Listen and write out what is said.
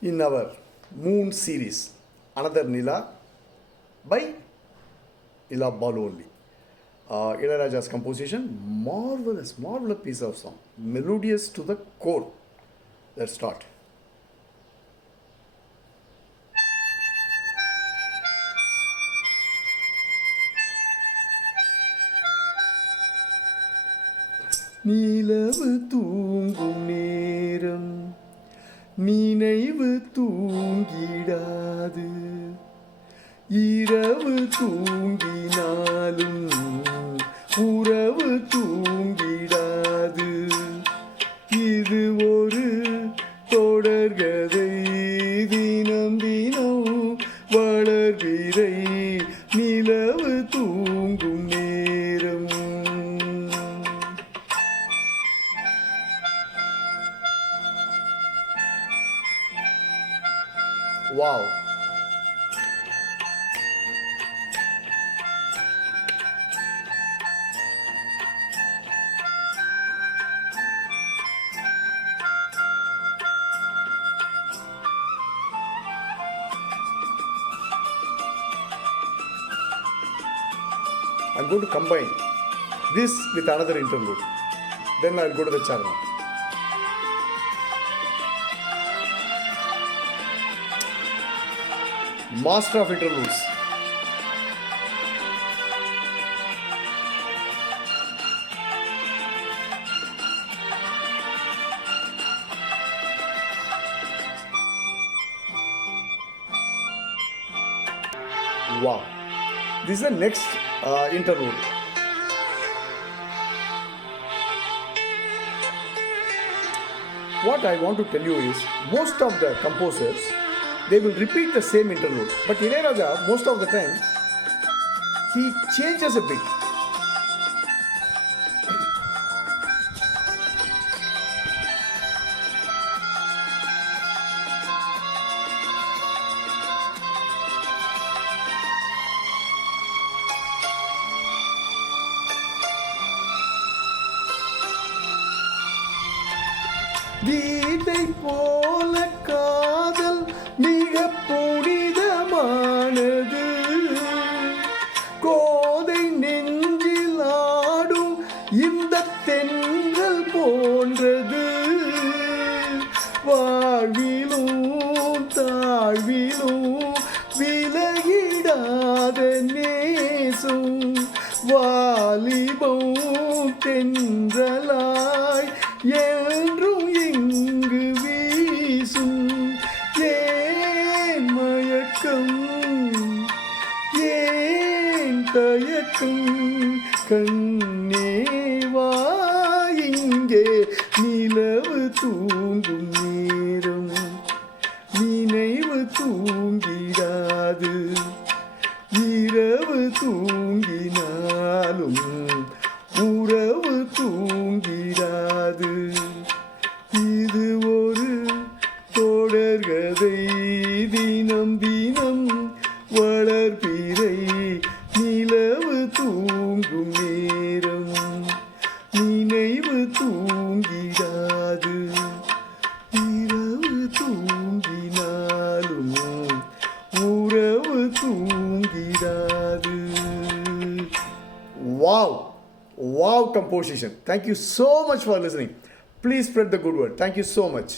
in our Moon series, Another Nila by Ila Balu only. Ilayaraja's composition, marvelous piece of song, melodious to the core. Let's start. நிலவு தூங்கும் நேரம் நினைவு தூங்கிடாது, இரவு தூங்கினாலும் உறவு தூங்கிடாது. இது ஒரு தொடர்கதை, தினம் தினம் வளர்பிறை நிலவு தூங்கும் நேரம். Wow. I'm going to combine this with another interlude. Then I'll go to the Charna. Master of interludes. Wow. This is the next interlude. What I want to tell you is, most of the composers, they will repeat the same interlude. But Ilayaraja, most of the time, he changes a bit. கீதை போல காதல் மிக புனிதமானது, கோதை நெஞ்சில் ஆடும் இந்த தென்றல் போன்றது. வாழ்விலும் தாழ்விலும் விலகிடாத நேசம், வாலிபம் தென்றலாய் என்றும் இங்கு வீசும். ஏன் மயக்கம், ஏன் தயக்கம், கண்ணேவா இங்கே நிலவு தூங்கும் நேரம் நினைவு தூங்கிடாது, இரவு தூங்கினாலும் உறவு தூங்கிடாது. இது ஒரு தொடர்கதை, தினம் தினம் வளர்பிறை நிலவு தூங்கும் நேரம் நினைவு தூங்கிடாது, இரவு தூங்கினாலும் உறவு தூங்கிடாது. Wow! Wow composition. Thank you so much for listening. Please spread the good word. Thank you so much.